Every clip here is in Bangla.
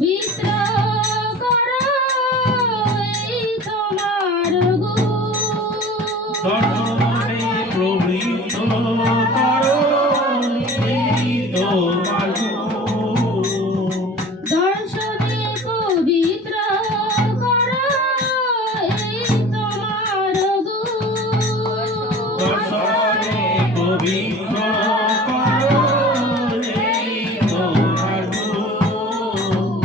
পবিত্র করো এই তোমার গুণ। দর্শনে পবিত্র করো এই তোমার গুণ। দর্শনে পবিত্র করো এই তোমার গুণ। দর্শনে পবিত্র করো এই তোমার গুণ।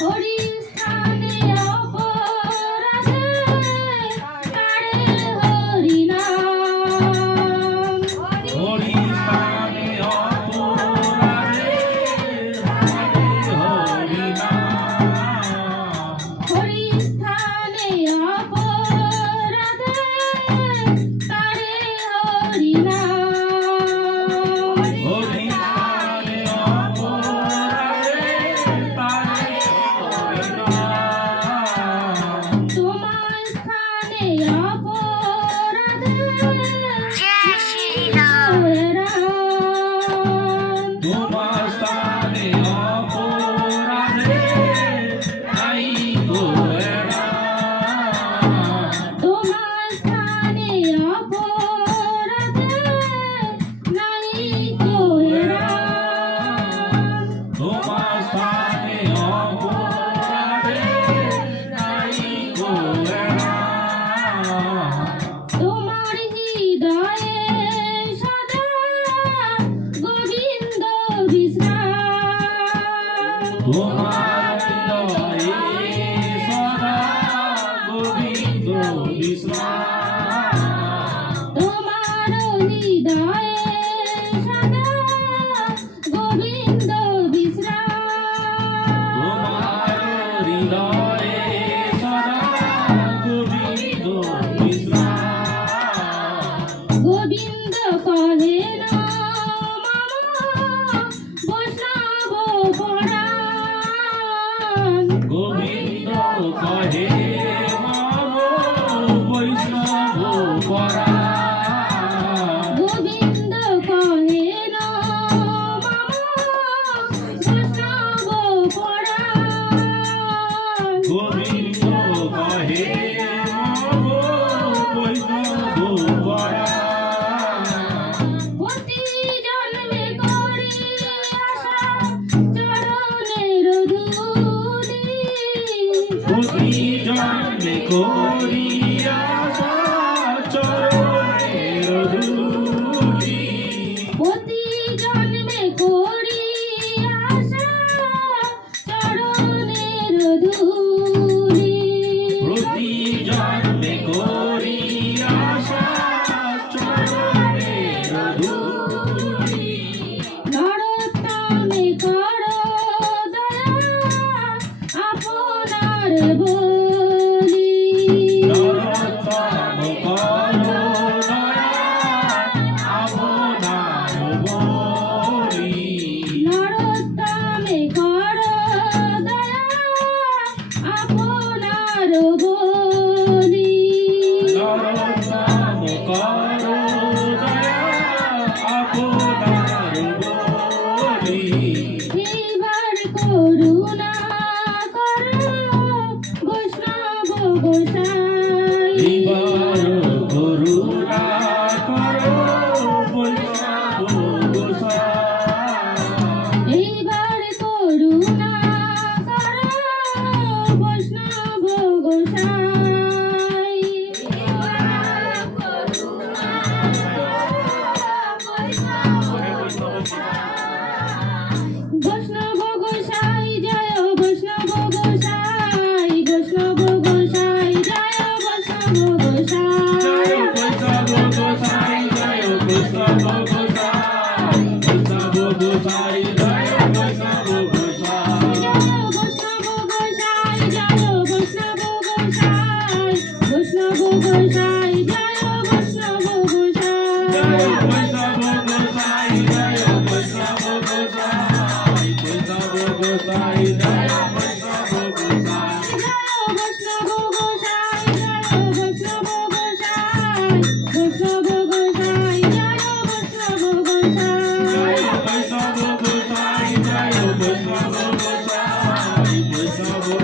হরি স্থানে অপরাধে তারে হরি নাম। হরি স্থানে অপরাধে তারে হরি নাম। হরি স্থানে অপরাধে তারে হরি নাম। হরি স্থানে অপরাধে তারে হরি নাম। তোমার স্থানে অপরাধে হরে রাম। তোমার স্থানে অপরাধে নাই গো রাম। তোমার স্থানে অপরাধে নাই কোহে রাম। তোমার স্থানে অপরাধে নাই গো রাম। তোমার হৃদয়ে সদা গোবিন্দ বিশ্রাম। তোমার হৃদয়ে সদা গোবিন্দ বিশ্রাম। তোমার হৃদয়ে সদা গোবিন্দ বিশ্রাম। তোমার হৃদয়ে সদা গোবিন্দ বিশ্রাম। গোবিন্দ কহে বৈষ্ণব পরাণ। গোবিন্দ কহে মম বৈষ্ণব পরাণ। গোবিন্দ কহে বৈষ্ণব পরাণ। গোবিন্দ কহে মম বৈষ্ণব পরাণ। প্রতি জন্মে করি আশা চরণের ধূলি। প্রতি জন্মে করি আশা চরণের ধূলি। প্রতি জন্মে করি আশা চরণের ধূলি। প্রতি জন্মে করি আশা চরণের ধূলি। নরোত্তমে করো দয়া আপনার বলি। নরোত্তম করো দয়া আপনার বলি। নরোত্তমে করো দয়া আপনার বলি। নরোত্তম করো দয়া আপনার বলি। এইবার করুণা করো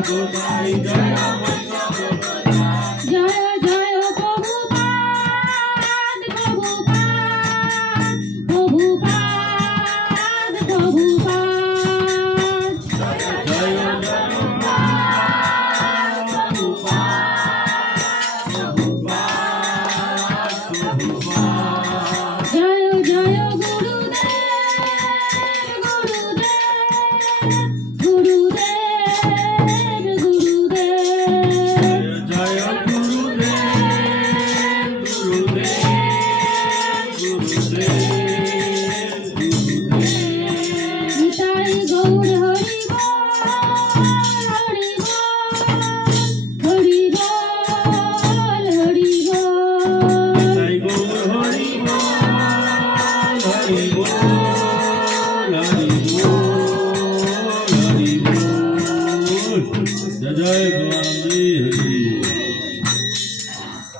গোসাই জয়